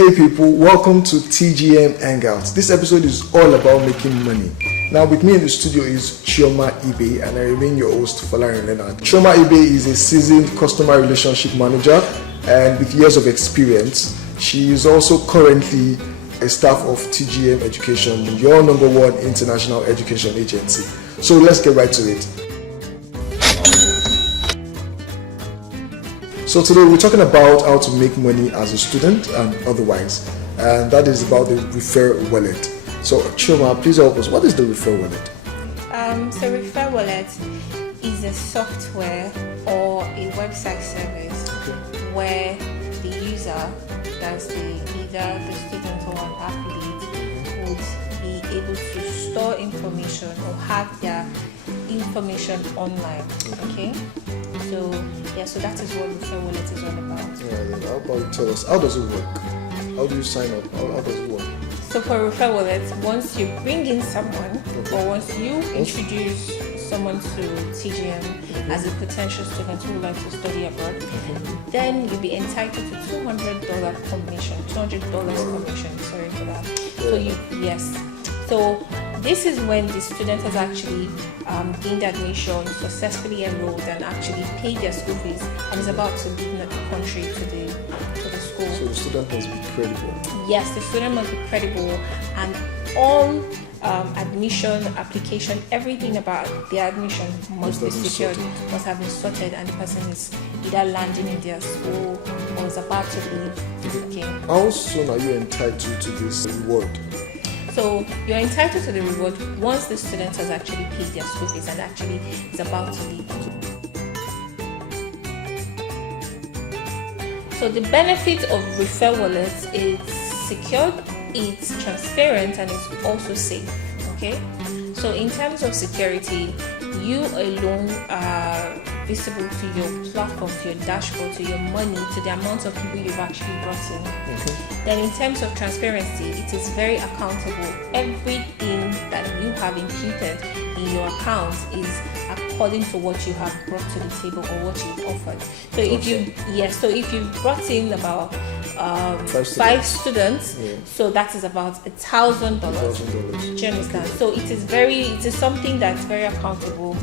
Hey people, welcome to TGM Hangout. This episode is all about making money. Now with me in the studio is Chioma Ibe and I remain your host, Falarin Leonard. Chioma Ibe is a seasoned customer relationship manager and with years of experience. She is also currently a staff of TGM Education, your number one international education agency. So let's get right to it. So today we're talking about how to make money as a student and otherwise, and that is about the Refer Wallet. So Chioma, please help us. What is the Refer Wallet? So Refer Wallet is a software or a website service where the user, that's either the student or an athlete, would be able to store information or have their information online. Okay. So that is what Refer Wallet is all about. Yeah, how about you tell us, how does it work? How do you sign up? How does it work? So for Refer Wallet, once you bring in someone or once you introduce someone to TGM as a potential student who would like to study abroad, then you'll be entitled to $200 commission, sorry for that. So this is when the student has actually gained admission, successfully enrolled, and actually paid their school fees, and is about to leave the country to the school. So the student must be credible. Yes, the student must be credible, and all admission, application, everything about the admission must be secured, must have been sorted, and the person is either landing in their school or is about to leave. Okay. How soon are you entitled to this reward? So you're entitled to the reward once the student has actually paid their school fees and actually is about to leave. So the benefit of Refer Wallet is secured, it's transparent, and it's also safe. Okay. So in terms of security, you alone are visible to your platform, to your dashboard, to your money, to the amount of people you've actually brought in. Then in terms of transparency, it is very accountable. Everything that you have imputed in your account is according to what you have brought to the table or what you've offered. So if you brought in about 5 students, so that is about $1,000. Do you understand? So it is something that's very accountable,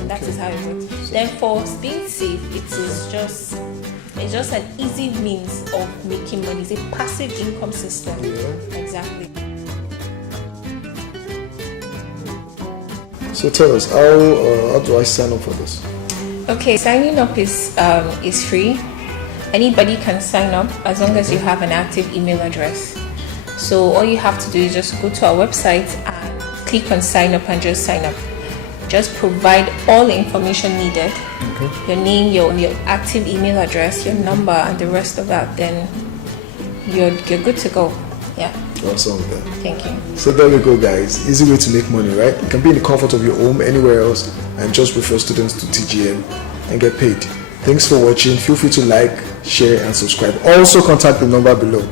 and that is how it works. Then for being safe, it's just an easy means of making money. It's a passive income system. Yeah. Exactly. So tell us, how do I sign up for this? Okay, signing up is free. Anybody can sign up as long as you have an active email address. So all you have to do is just go to our website and click on sign up and just sign up. Just provide all the information needed. Your name, your active email address, your number, and the rest of that. Then you're good to go. Yeah. Awesome. Thank you. So there we go, guys. Easy way to make money, right? You can be in the comfort of your home, anywhere else, and just refer students to TGM and get paid. Thanks for watching. Feel free to like, share, and subscribe. Also contact the number below.